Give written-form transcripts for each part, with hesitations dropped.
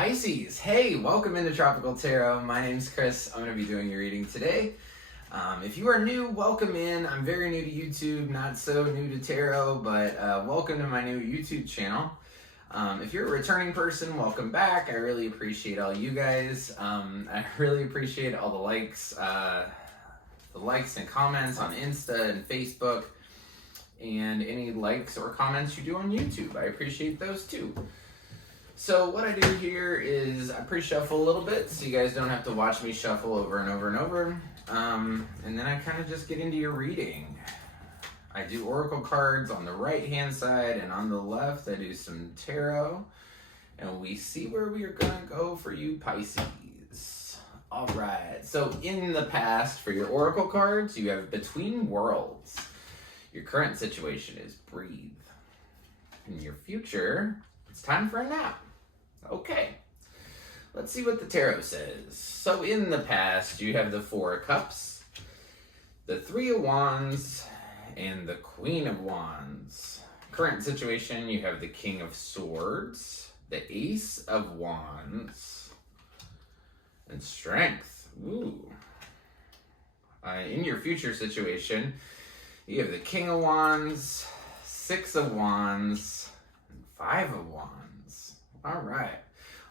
Pisces, hey, welcome into Tropical Tarot. My name's Chris. I'm going to be doing your reading today. If you are new, welcome in. I'm very new to YouTube, not so new to tarot, but welcome to my new YouTube channel. If you're a returning person, welcome back. I really appreciate all you guys. I really appreciate all the likes and comments on Insta and Facebook, and any likes or comments you do on YouTube. I appreciate those too. So what I do here is I pre-shuffle a little bit so you guys don't have to watch me shuffle over and over and over. And then I kind of just get into your reading. I do oracle cards on the right hand side, and on the left I do some tarot. And we see where we are going to go for you Pisces. All right, so in the past for your oracle cards, you have Between Worlds. Your current situation is breathe. In your future, it's time for a nap. Okay, let's see what the tarot says. So in the past, you have the Four of Cups, the Three of Wands, and the Queen of Wands. Current situation, you have the King of Swords, the Ace of Wands, and Strength. Ooh. In your future situation, you have the King of Wands, Six of Wands, and Five of Wands. All right.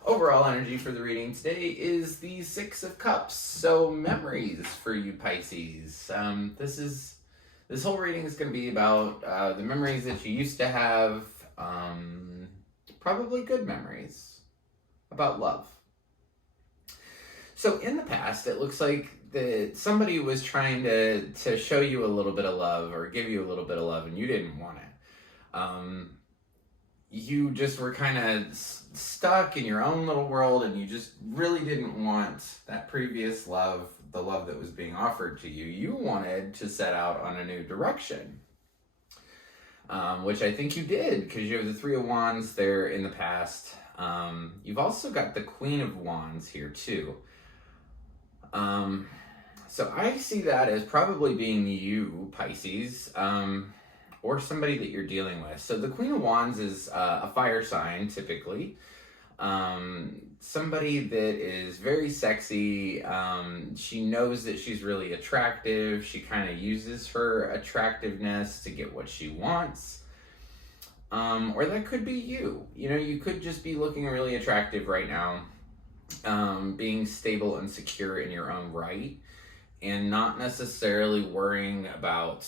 Overall energy for the reading today is the Six of Cups. So memories for you Pisces. This whole reading is going to be about the memories that you used to have. Probably good memories about love. So in the past, it looks like that somebody was trying to show you a little bit of love or give you a little bit of love, and you didn't want it. You just were kind of stuck in your own little world, and you just really didn't want that previous love, the love that was being offered to you. You wanted to set out on a new direction, which I think you did, because you have the Three of Wands there in the past. You've also got the Queen of Wands here too. So I see that as probably being you, Pisces, or somebody that you're dealing with. So the Queen of Wands is a fire sign, typically. Somebody that is very sexy. She knows that she's really attractive. She kind of uses her attractiveness to get what she wants. Or that could be you. You know, you could just be looking really attractive right now, being stable and secure in your own right, and not necessarily worrying about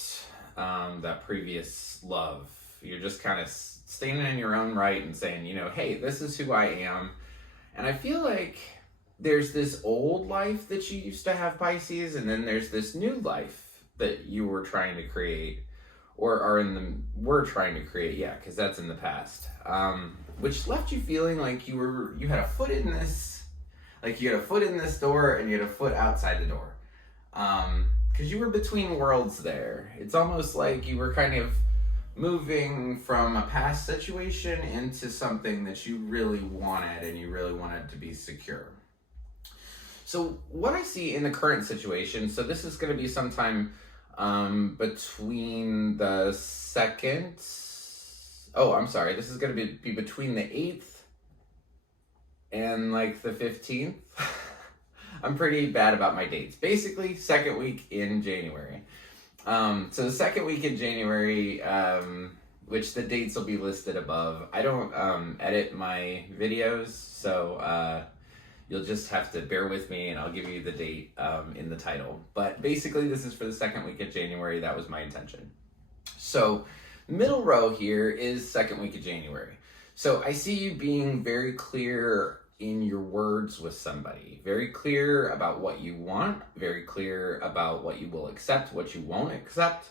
that previous love. You're just kind of standing in your own right and saying, you know, hey, this is who I am. And I feel like there's this old life that you used to have, Pisces, and then there's this new life that you were trying to create, or were trying to create, yeah, because that's in the past, which left you feeling like you had a foot in this, like you had a foot in this door and you had a foot outside the door. Because you were between worlds there. It's almost like you were kind of moving from a past situation into something that you really wanted, and you really wanted to be secure. So what I see in the current situation, so this is going to be sometime between the second, this is going to be between the 8th and like the 15th. I'm pretty bad about my dates. Basically, second week in January. So the second week in January, which the dates will be listed above. I don't edit my videos, so you'll just have to bear with me, and I'll give you the date in the title. But basically, this is for the second week of January. That was my intention. So middle row here is second week of January. So I see you being very clear in your words with somebody, very clear about what you want, very clear about what you will accept, what you won't accept.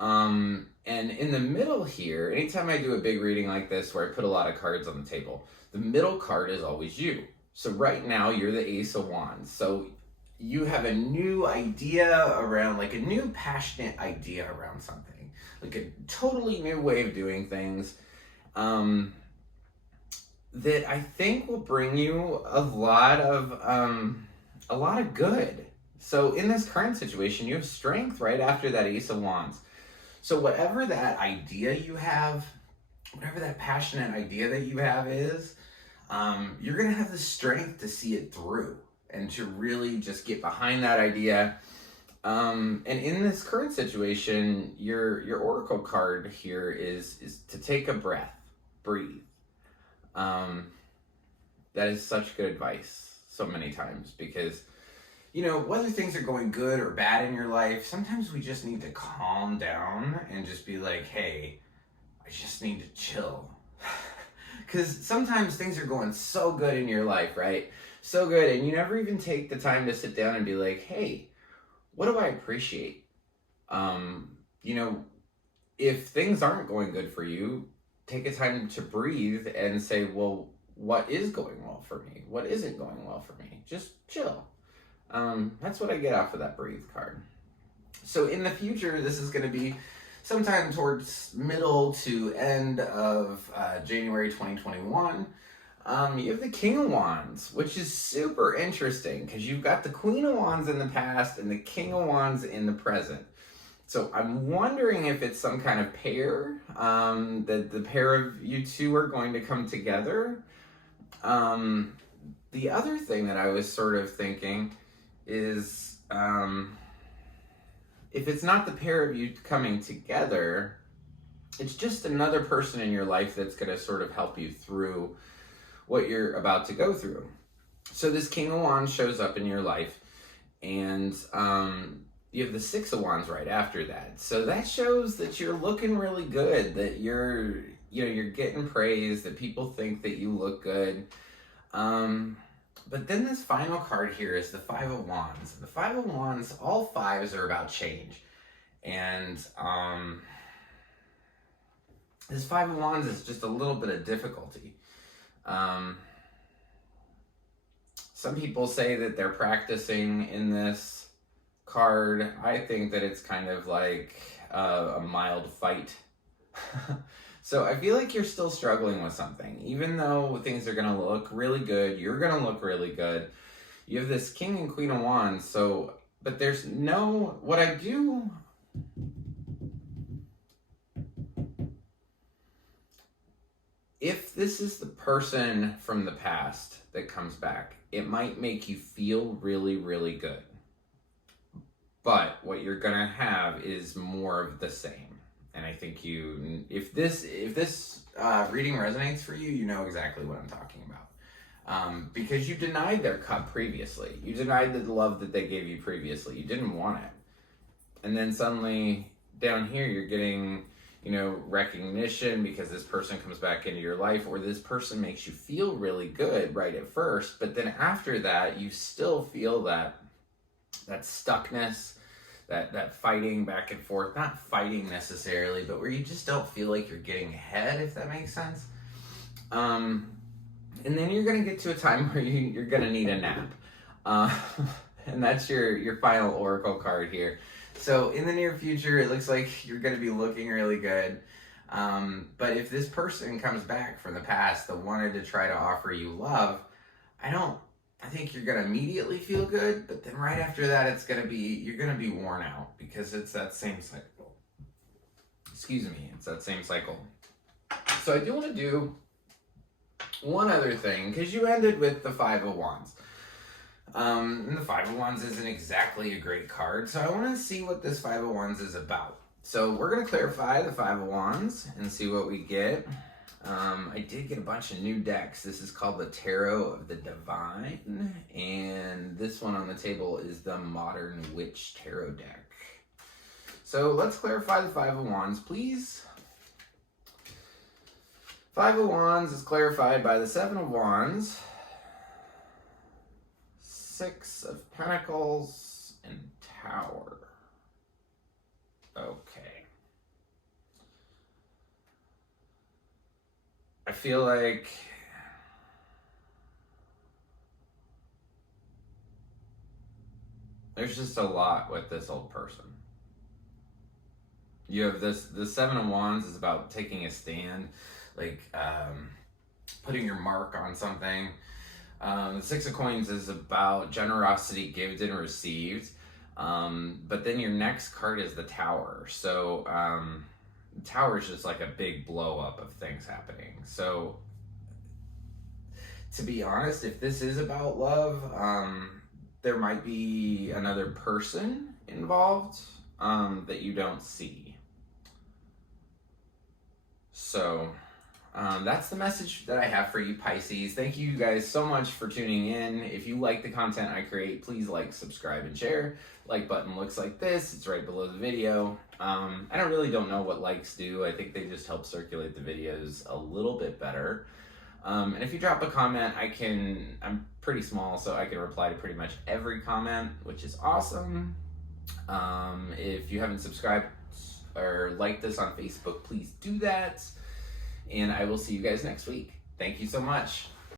And in the middle here, anytime I do a big reading like this where I put a lot of cards on the table, the middle card is always you. So right now you're the Ace of Wands. So you have a new idea around, like a new passionate idea around something, like a totally new way of doing things. That I think will bring you a lot of good. So in this current situation, you have Strength right after that Ace of Wands. So whatever that idea you have, whatever that passionate idea that you have is, you're going to have the strength to see it through and to really just get behind that idea. And in this current situation, your oracle card here is to take a breath, breathe. That is such good advice so many times, because whether things are going good or bad in your life, sometimes we just need to calm down and just be like, hey, I just need to chill. Because sometimes things are going so good in your life, right? So good, and you never even take the time to sit down and be like, hey, what do I appreciate? If things aren't going good for you, take a time to breathe and say, well, what is going well for me? What isn't going well for me? Just chill. That's what I get off of that breathe card. So in the future, this is going to be sometime towards middle to end of January 2021. You have the King of Wands, which is super interesting because you've got the Queen of Wands in the past and the King of Wands in the present. So I'm wondering if it's some kind of pair, that the pair of you two are going to come together. The other thing that I was sort of thinking is, if it's not the pair of you coming together, it's just another person in your life that's going to sort of help you through what you're about to go through. So this King of Wands shows up in your life, and you have the Six of Wands right after that. So that shows that you're looking really good, that you're getting praise, that people think that you look good. But then this final card here is the Five of Wands. The Five of Wands, all fives are about change. And this Five of Wands is just a little bit of difficulty. Some people say that they're practicing in this card. I think that it's kind of like a mild fight. So I feel like you're still struggling with something. Even though things are going to look really good, you're going to look really good. You have this King and Queen of Wands, but there's no, what I do, if this is the person from the past that comes back, it might make you feel really, really good. But what you're going to have is more of the same. And I think if this reading resonates for you, you know exactly what I'm talking about. Because you denied their cup previously. You denied the love that they gave you previously. You didn't want it. And then suddenly down here, you're getting, recognition because this person comes back into your life, or this person makes you feel really good right at first. But then after that, you still feel that stuckness, that fighting back and forth, not fighting necessarily, but where you just don't feel like you're getting ahead, if that makes sense. And then you're going to get to a time where you're going to need a nap. And that's your final oracle card here. So in the near future, it looks like you're going to be looking really good. But if this person comes back from the past that wanted to try to offer you love, I think you're going to immediately feel good, but then right after that, you're going to be worn out because it's that same cycle. It's that same cycle. So I do want to do one other thing, because you ended with the Five of Wands. And the Five of Wands isn't exactly a great card, so I want to see what this Five of Wands is about. So we're going to clarify the Five of Wands and see what we get. I did get a bunch of new decks. This is called the Tarot of the Divine, and this one on the table is the Modern Witch Tarot deck. So let's clarify the Five of Wands, please. Five of Wands is clarified by the Seven of Wands, Six of Pentacles, and Tower. Okay. I feel like there's just a lot with this old person. You have the Seven of Wands is about taking a stand, like putting your mark on something. The Six of Coins is about generosity given and received. But then your next card is the Tower. So the Tower is just like a big blow up of things happening. So to be honest, if this is about love, there might be another person involved that you don't see. So that's the message that I have for you, Pisces. Thank you guys so much for tuning in. If you like the content I create, please like, subscribe, and share. Like button looks like this. It's right below the video. I don't know what likes do. I think they just help circulate the videos a little bit better. And if you drop a comment, I'm pretty small, so I can reply to pretty much every comment, which is awesome. If you haven't subscribed or liked this on Facebook, please do that. And I will see you guys next week. Thank you so much.